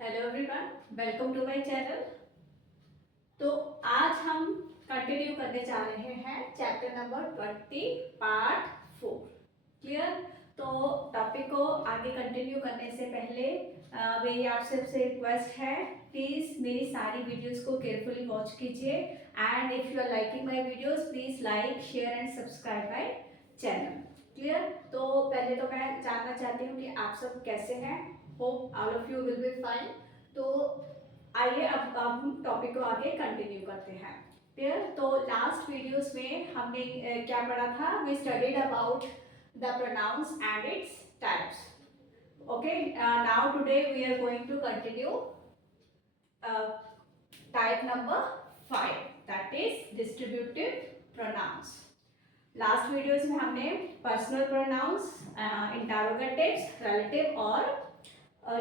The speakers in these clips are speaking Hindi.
Hello everyone, welcome to my channel. तो आज हम कंटिन्यू करने जा रहे हैं चैप्टर नंबर 20 पार्ट 4। क्लियर? तो टॉपिक को आगे कंटिन्यू करने से पहले मेरी आप सबसे रिक्वेस्ट है, प्लीज़ मेरी सारी वीडियोस को केयरफुली वॉच कीजिए and if you are liking my videos please like share and subscribe my channel. Clear? तो पहले तो मैं जानना चाहती हूँ कि आप सब कैसे हैं। Hope all of you will be fine. तो आइए अब हम टॉपिक को आगे कंटिन्यू करते हैं। क्लियर? तो लास्ट वीडियोस में हमने क्या पढ़ा था? We studied about the pronouns and its types. Okay, now today we are going to continue type number 5, that is distributive pronouns. Last videos में हमने पर्सनल प्रोनाउंस, इंटरोगेटिव्स, रिलेटिव और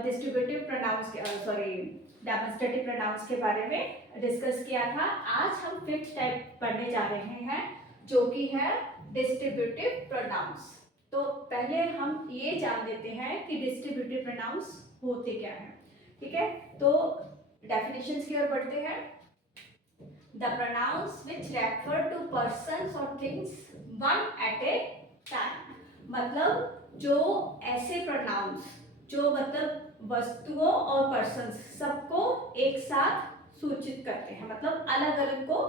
डिस्ट्रीब्यूटिव प्रोनाउंस डेमोन्स्ट्रेटिव प्रोनाउंस के बारे में डिस्कस किया था। आज हम फिफ्थ टाइप पढ़ने जा रहे हैं जो कि है डिस्ट्रीब्यूटिव प्रोनाउंस। तो पहले हम ये जान लेते हैं कि डिस्ट्रीब्यूटिव प्रोनाउंस होते क्या हैं। ठीक है, तो डेफिनेशंस की ओर बढ़ते हैं। The pronouns which refer to persons और things one at a time. मतलब जो ऐसे प्रोनाउंस जो मतलब वस्तुओं और पर्सन्स सबको एक साथ सूचित करते हैं, मतलब अलग अलग को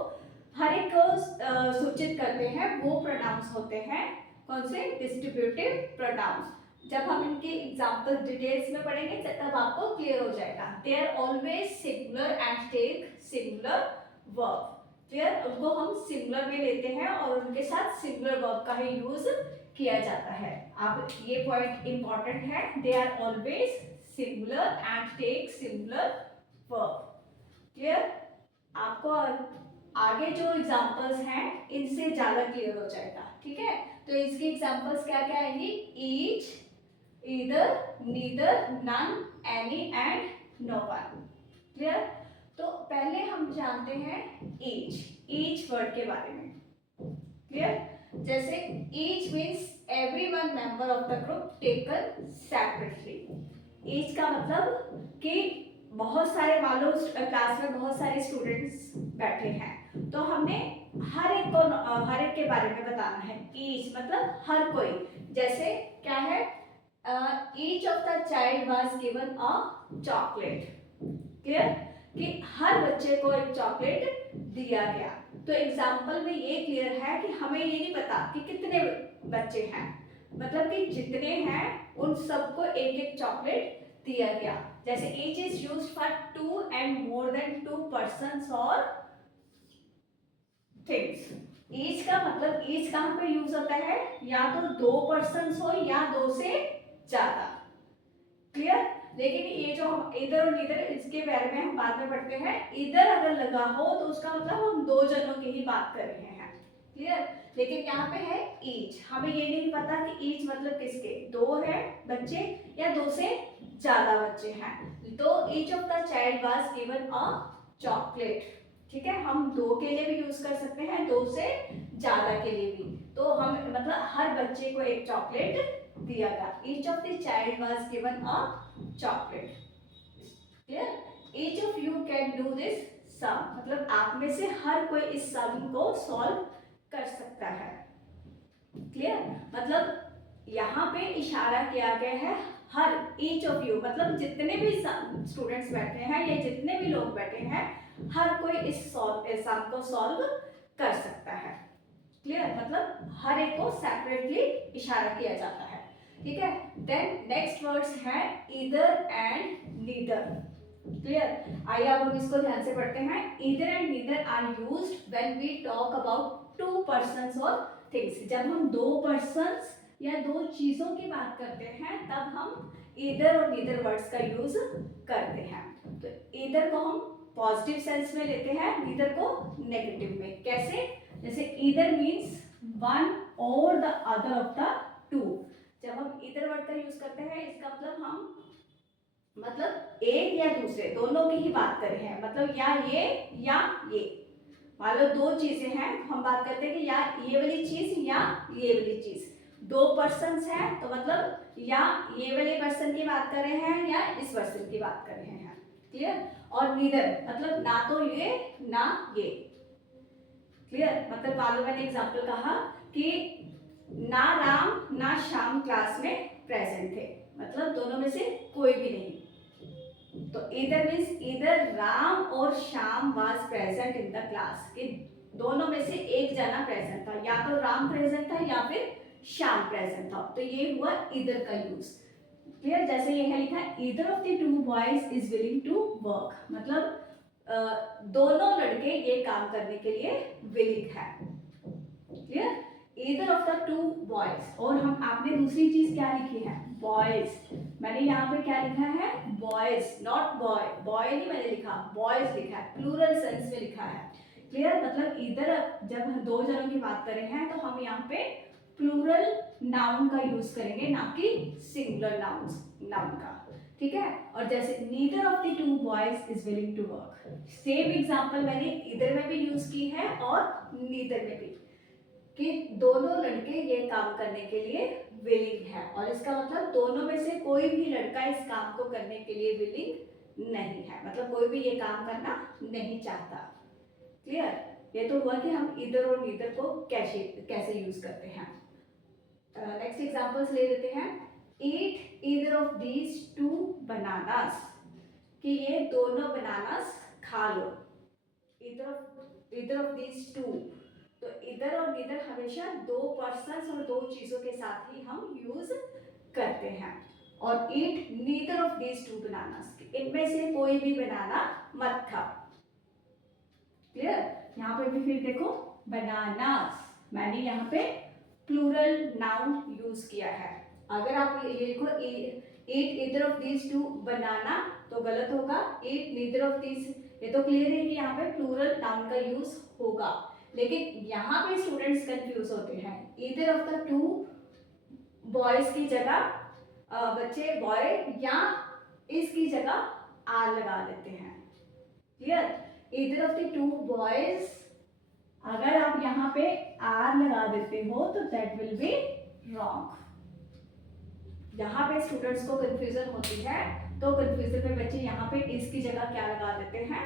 हर एक को सूचित करते हैं, वो प्रोनाउंस होते हैं कौन से? Distributive pronounce. जब हम इनके एग्जाम्पल डिटेल्स में पढ़ेंगे तब आपको क्लियर हो जाएगा। They are always singular and take singular verb. Clear? उनको हम सिंगुलर में लेते हैं और उनके साथ सिंगुलर वर्ब का ही यूज किया जाता है। अब ये पॉइंट इंपॉर्टेंट है, they are always singular and take singular verb. Clear? आपको आगे जो एग्जांपल्स हैं इनसे ज्यादा क्लियर हो जाएगा। ठीक है, तो इसकी एग्जांपल्स क्या क्या आएंगी? Each, either, neither, none, any and no one. Clear? तो पहले हम जानते हैं ईच वर्ड के बारे में। क्लियर? जैसे each means everyone member of the group taken separately. Each का मतलब कि बहुत सारे, मान लो क्लास में बहुत सारे स्टूडेंट्स बैठे हैं तो हमने हर एक के बारे में बताना है। ईच मतलब हर कोई। जैसे क्या है? Each of the child was given a chocolate. Clear? कि हर बच्चे को एक चॉकलेट दिया गया। तो एग्जाम्पल में ये क्लियर है कि हमें ये नहीं पता कि कितने बच्चे हैं, मतलब कि जितने हैं उन सबको एक एक चॉकलेट दिया गया। जैसे each is used for 2 and more then 2 persons और थिंग्स। ईच का मतलब ईच कहां पे यूज होता है? या तो 2 पर्सन्स हो या 2 से ज्यादा। क्लियर? लेकिन ये जो हम इधर और इधर, इसके बारे में हम बाद में पढ़ते हैं। इधर अगर लगा हो तो उसका मतलब हम 2 जनों की ही बात कर रहे हैं। क्लियर? लेकिन यहाँ पे है ईच, हमें ये नहीं पता कि ईच मतलब किसके, 2 है बच्चे या 2 से ज्यादा बच्चे हैं। तो each of the child was given a chocolate. ठीक है, हम 2 के लिए भी यूज कर सकते हैं, 2 से ज्यादा के लिए भी। तो हम मतलब हर बच्चे को एक चॉकलेट दिया गया। Each of the child was given a chocolate. Clear? Each of you can do this sum. मतलब आप में से हर कोई इस सम को सॉल्व कर सकता है। क्लियर? मतलब यहाँ पे इशारा किया गया है हर, ईच ऑफ यू मतलब जितने भी स्टूडेंट्स बैठे हैं या जितने भी लोग बैठे हैं, हर कोई इस सम को सॉल्व कर सकता है। क्लियर? मतलब हर एक को सेपरेटली इशारा किया जाता है। ठीक है, देन नेक्स्ट वर्ड्स है ईदर एंड नीदर। क्लियर? आइए अब हम इसको ध्यान से पढ़ते हैं। Either and neither are used when we talk about 2 persons और थिंग्स। जब हम 2 पर्सन्स या 2 चीजों की बात करते हैं तब हम ईदर और नीदर वर्ड्स का यूज करते हैं। तो ईदर को हम पॉजिटिव सेंस में लेते हैं, नीदर को नेगेटिव में। कैसे? जैसे ईदर मीन्स वन और the other of the to. जब हम ईदर वर्ड का यूज करते हैं इसका मतलब हम मतलब एक या दूसरे दोनों की ही बात कर रहे हैं, मतलब या ये। मान लो 2 चीजें हैं, हम बात करते हैं कि या ये वाली चीज या ये वाली चीज। 2 पर्सन्स हैं तो मतलब या ये वाले पर्सन की बात कर रहे हैं या इस पर्सन की बात कर रहे हैं। क्लियर। और नीदर मतलब ना तो ये ना ये, क्लियर। मतलब मान लो मैंने एग्जाम्पल कहा कि ना राम ना श्याम क्लास में प्रेजेंट थे, मतलब दोनों में से कोई भी नहीं। तो इधर मीन्स इधर राम और Shyam was present in the class, कि दोनों में से एक जना प्रेजेंट था, या तो राम प्रेजेंट था या फिर श्याम प्रेजेंट था। तो ये हुआ इधर का यूज, क्लियर। जैसे ये है लिखा either of the two boys is willing to work, मतलब दोनों लड़के ये काम करने के लिए विलिंग है, clear. Either of the two boys. और हम आपने दूसरी चीज क्या लिखी है, बॉयज। मैंने यहाँ पे क्या लिखा है, बॉयज, नॉट बॉय, बॉय नहीं मैंने लिखा, बॉयज लिखा है, प्लूरल सेंस में लिखा है, क्लियर। मतलब इधर जब हम दो जनों की बात कर रहे हैं तो हम यहाँ पे प्लूरल नाउन का यूज करेंगे, ना कि सिंगुलर नाउन का, ठीक है। और जैसे neither of the two boys is willing to work, same example मैंने इधर में भी यूज की है और नीदर में भी, कि दोनों लड़के ये काम करने के लिए विलिंग है। और इसका मतलब दोनों में से कोई भी लड़का इस काम को करने के लिए विलिंग नहीं है, मतलब कोई भी ये काम करना नहीं चाहता, क्लियर। ये तो हुआ कि हम इधर और नीदर को कैसे कैसे यूज करते हैं। नेक्स्ट एग्जांपल्स ले लेते हैं। Eat either of these two bananas, कि ये दोनों बनानास खा लो। ईदर ऑफ दीज टू, तो इधर और इधर हमेशा दो पर्सन्स और दो चीजों के साथ ही हम यूज करते हैं। और eat neither of these two bananas, इनमें से कोई भी बनाना मत खाओ, क्लियर। यहाँ पे भी फिर देखो बनानास, मैंने यहाँ पे प्लूरल नाउन यूज किया है। अगर आप ये लिखो ईट ईदर ऑफ दीज टू बनाना तो गलत होगा, ईट नीदर ऑफ दीज, ये तो क्लियर है कि यहाँ पे प्लूरल नाउन का यूज होगा। लेकिन यहाँ पे स्टूडेंट्स कंफ्यूज होते हैं, either of the two boys की जगह बच्चे बॉय या इसकी जगह आर लगा देते हैं, clear. Either of the two boys, अगर आप यहाँ पे आर लगा देते हो तो दैट विल बी रॉन्ग। यहाँ पे स्टूडेंट्स को कंफ्यूजन होती है, तो कंफ्यूजन में बच्चे यहाँ पे इसकी जगह क्या लगा देते हैं,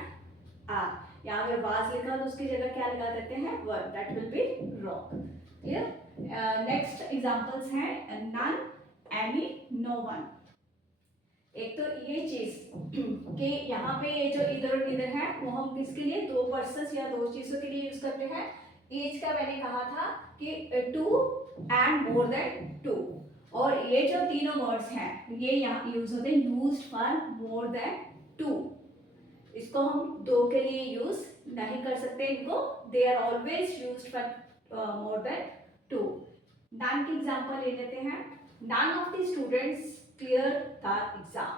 आर। यहाँ पे वाज लिखा तो उसकी जगह क्या लगा देते हैं, वर, that will be wrong, clear. Next examples हैं नन, एनी, नो वन। एक तो ये चीज कि यहाँ पे ये जो इधर और इधर है वो हम किसके लिए, दो पर्सन्स या दो चीजों के लिए यूज करते हैं। ईच का मैंने कहा था कि two and more than two, और ये जो तीनों वर्ड्स हैं ये यहाँ यूज होते हैं used for more than two. इसको हम दो के लिए यूज नहीं कर सकते, इनको they are always used for more than two. None की एग्जांपल ले लेते हैं। None of the students clear the exam,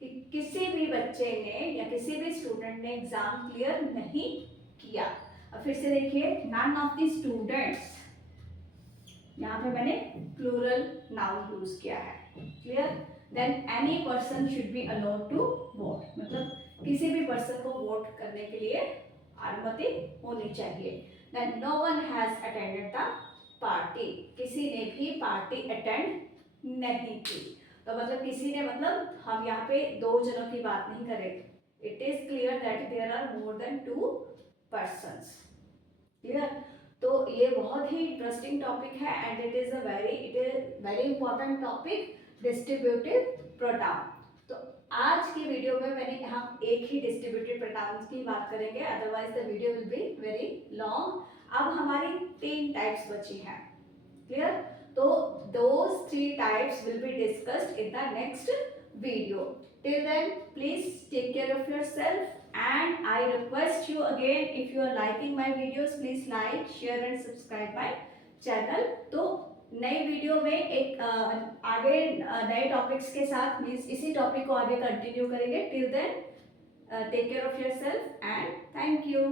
कि किसी भी बच्चे ने या किसी भी स्टूडेंट ने एग्जाम क्लियर नहीं किया। अब फिर से देखिए, नन ऑफ द स्टूडेंट्स, यहाँ पे मैंने प्लूरल नाउन यूज किया है, clear. Then any person should be allowed to vote, मतलब किसी भी पर्सन को वोट करने के लिए अनुमति होनी चाहिए। Then no one has attended the party, किसी ने भी पार्टी अटेंड नहीं की। तो मतलब किसी ने, मतलब हम यहाँ पे दो जनों की बात नहीं करेंगे, it is clear that there are more than two persons, clear. तो ये बहुत ही इंटरेस्टिंग टॉपिक है and it is very important topic, distributive pronoun. तो आज की वीडियो में मैंने हम एक ही डिस्ट्रीब्यूटिव प्रोनाउंस की बात करेंगे, otherwise the video will be very long. अब हमारी तीन टाइप्स बची हैं, क्लियर। तो those three types will be discussed in the next video. Till then, please take care of yourself, and I request you again, if you are liking my videos, please like, share and subscribe my channel. तो नई वीडियो में एक आगे नए टॉपिक्स के साथ मीन्स इसी टॉपिक को आगे कंटिन्यू करेंगे। Till then take care of yourself and thank you.